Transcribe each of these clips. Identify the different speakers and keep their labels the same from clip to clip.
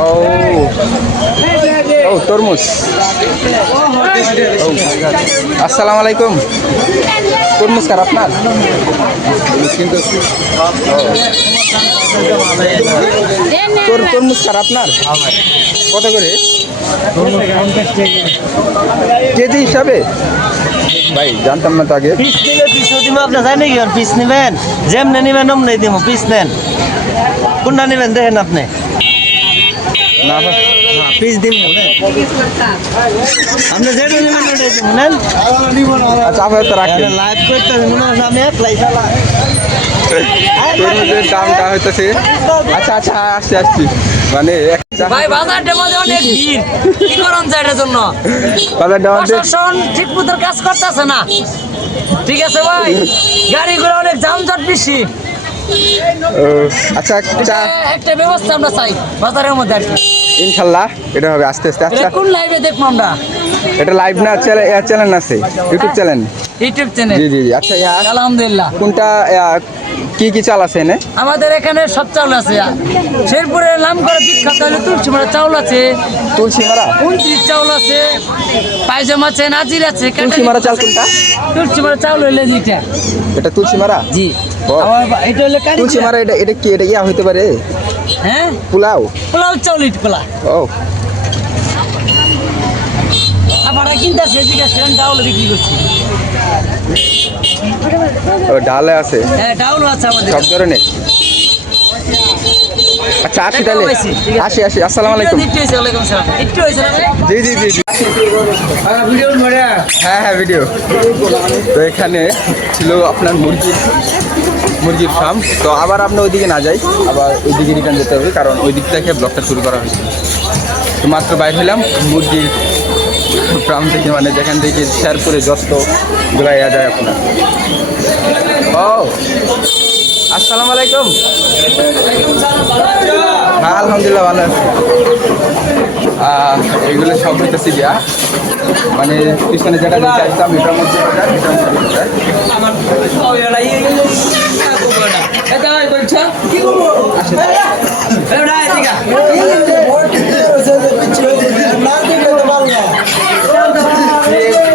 Speaker 1: ও ও তরমুজ। ও আসসালামু আলাইকুম। তরমুজ কার আপনার? তোর তরমুজ কার আপনার? কত করে? কেজি হিসাবে? ভাই, জানতাম না তো আগে।
Speaker 2: পিস নিলে পিস দিব আপনি জানেন কি পিস নেবেন, যেমনি নেবেন অমনি দিব পিস নেন। কোনটা নেবেন দেখেন আপনি।
Speaker 1: না ভাই,
Speaker 2: পিস দিব আপনি যেটা নেবেন ওটাই দিব নেন
Speaker 1: আচ্ছা আপাতত রাখেন।
Speaker 2: লাইভ করতে হবে আমি অ্যাপ্লাই
Speaker 1: তরমুজের দামটা হইতেছে। আচ্ছা আচ্ছা আসছি আসছি। মানে
Speaker 3: ভাই বাজারটা মধ্যে অনেক ভিড়। কি করুন এটার জন্য?
Speaker 1: বাজারটা আমাদের
Speaker 3: প্রশাসন ঠিক মতো কাজ করতেছে না। ঠিক আছে ভাই? গাড়ি গাড়িগুলো অনেক যানজট বেশি।
Speaker 1: আচ্ছা চা
Speaker 3: একটা ব্যবস্থা আমরা চাই বাজারের মধ্যে
Speaker 1: ইনশাল্লাহ এটা হবে আস্তে আস্তে। আচ্ছা
Speaker 3: কোন লাইভে দেখব আমরা?
Speaker 1: এটা লাইভ না চ্যানেল আছে ইউটিউব চ্যানেল
Speaker 3: ইউটিউব চ্যানেল
Speaker 1: জি জি আচ্ছা
Speaker 3: আলহামদুলিল্লাহ।
Speaker 1: কোনটা কি কি চাল আছে এনে?
Speaker 3: আমাদের এখানে সব চাউল আছে। শেরপুরের নাম করে বিখ্যাত হলে তুলসী মারা চাউল আছে।
Speaker 1: তুলসী মারা
Speaker 3: উনত্রিশ চাউল আছে পায়জামা আছে নাজির আছে
Speaker 1: তুলসী মারা চাল কোনটা?
Speaker 3: তুলসী মারা চাউল হইলে যেটা
Speaker 1: এটা তুলসী মারা
Speaker 3: জি। এটা হলে কারি
Speaker 1: তুলসী মারা এটা এটা কি? এটা ইয়া হইতে পারে?
Speaker 3: হ্যাঁ?
Speaker 1: পোলাও।
Speaker 3: পোলাও চাউল ইট পোলা।
Speaker 1: ও।
Speaker 3: আবার কিনতে আছে জিজ্ঞাসা করেন চাউল বিক্রি করছি।
Speaker 1: ও, ডালে আছে।
Speaker 3: হ্যাঁ ডাউল আছে আমাদের।
Speaker 1: সব ধরনের। আচ্ছা আসি তাহলে। আসি আসি আসসালামু আলাইকুম? জি জি জি জি। হ্যাঁ হ্যাঁ। ভিডিও। তো এখানে ছিল আপনার মুরগির মুরগির ফার্ম তো আবার আপনি ওইদিকে না যাই, আবার ওইদিকে রিটার্ন যেতে হবে, কারণ ওই দিক থেকে ব্লগটা শুরু করা হয়েছে। তো মাত্র বাইর হলাম মুরগির ফার্ম থেকে মানে যেখান থেকে শেয়ার করে যত ঘুরাইয়া যায় আপনার। ও! আসসালামু আলাইকুম। হ্যাঁ আলহামদুলিল্লাহ ভালো আছি। এইগুলো এগুলো সব হইতেছি গিয়া মানে পিছনে যেটা চাইতাম এটার মধ্যে এটার মধ্যে ওটা।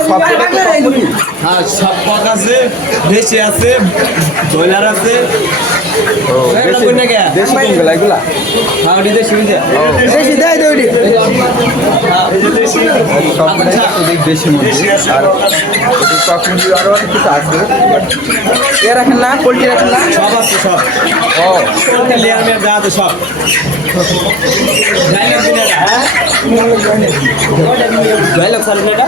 Speaker 1: সব কটা কি সব মুরগি?
Speaker 4: হ্যাঁ সব পক আছে দেশি আছে ব্রয়লার আছে।
Speaker 1: দেশি- দেশি কোনগুলা এগুলা?
Speaker 4: হ্যাঁ ওটি দেশি বুঝে
Speaker 1: সব মিলাই দেশি মুরগি আর ওটি কক মুরগি আরও অনেক কিছু আছে। এ রাখেন না পোলট্রি রাখেন না।
Speaker 4: সব আছে সব।
Speaker 1: ও।
Speaker 4: লেয়ার মেয়ার যা আছে সব। ডাইলগ হ্যাঁ? ডাইলগ সার এটা?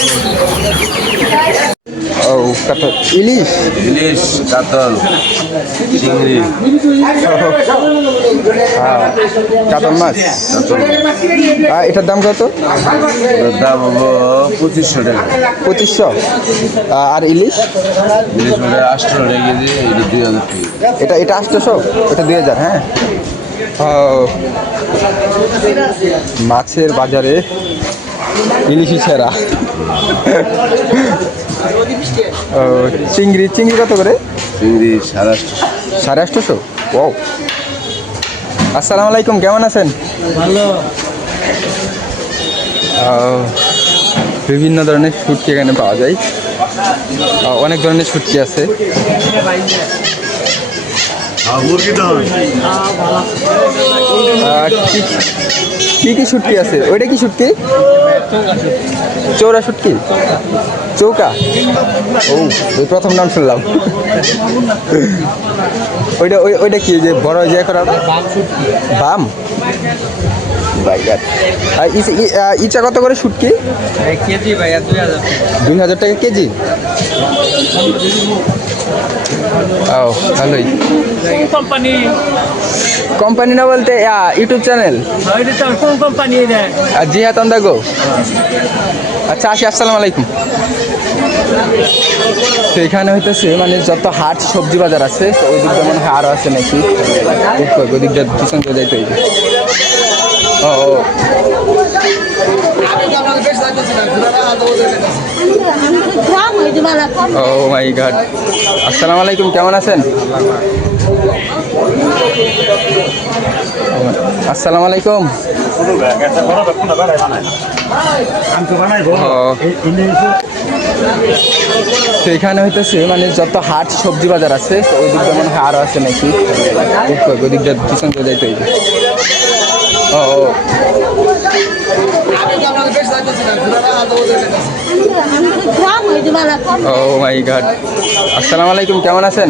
Speaker 1: কাতল ইলিশ?
Speaker 4: ইলিশ কাতল চিংড়ি।
Speaker 1: হ্যাঁ, কাতল মাছ? এটার দাম কত?
Speaker 4: দাম পঁচিশশো টাকা।
Speaker 1: পঁচিশশো? আর ইলিশ?
Speaker 4: ইলিশ আটশো টাকা কেজি এটি দুই হাজার
Speaker 1: এটা এটা আটশোশো? এটা দুই হাজার হ্যাঁ? ও, মাছের বাজারে ইলিশি সেরা। ও, চিংড়ি চিংড়ি কত করে?
Speaker 4: চিংড়ি সাড়ে আটশো।
Speaker 1: সাড়ে আটশোশো? ও আসসালামু আলাইকুম কেমন আছেন?
Speaker 2: ভালো।
Speaker 1: বিভিন্ন ধরনের শুটকি এখানে পাওয়া যায়। অনেক ধরনের শুটকি আছে। কি- কি শুটকি আছে? ওইটা কি শুটকি চৌরা শুটকি চৌকা? ও, ওই প্রথম নাম শুনলাম। ওইটা, ওই, ওইটা কি? যে বড় যে করা? বাম? আর ইচ- কত করে শুটকি?
Speaker 2: কেজি ভাইয়া দুই হাজার
Speaker 1: দুই হাজার টাকা কেজি? ও ভালোই।
Speaker 2: কোম্পানি
Speaker 1: কোম্পানি না বলতে ইউটিউব চ্যানেল?
Speaker 2: কোন company
Speaker 1: Jihad on the go? আচ্ছা আসি আসসালামু আলাইকুম। তো এখানে হইতেছে মানে যত হাট সবজি বাজার আছে তো ওই দিকটা মনে হয় আরও আছে নাকি ওই দিকটা পিছন যাইতে হইবে। ও মাই গড আসসালামু আলাইকুম কেমন আছেন? আসসালামু আলাইকুম তো এখানে হইতেছে মানে যত হাট, সবজি বাজার আছে ওই দিকটা মনে হয় আরও আছে নাকি? ওই দিকটা পিছন যাইতে হইবে। ও। My God. আসসালামু আলাইকুম কেমন আছেন?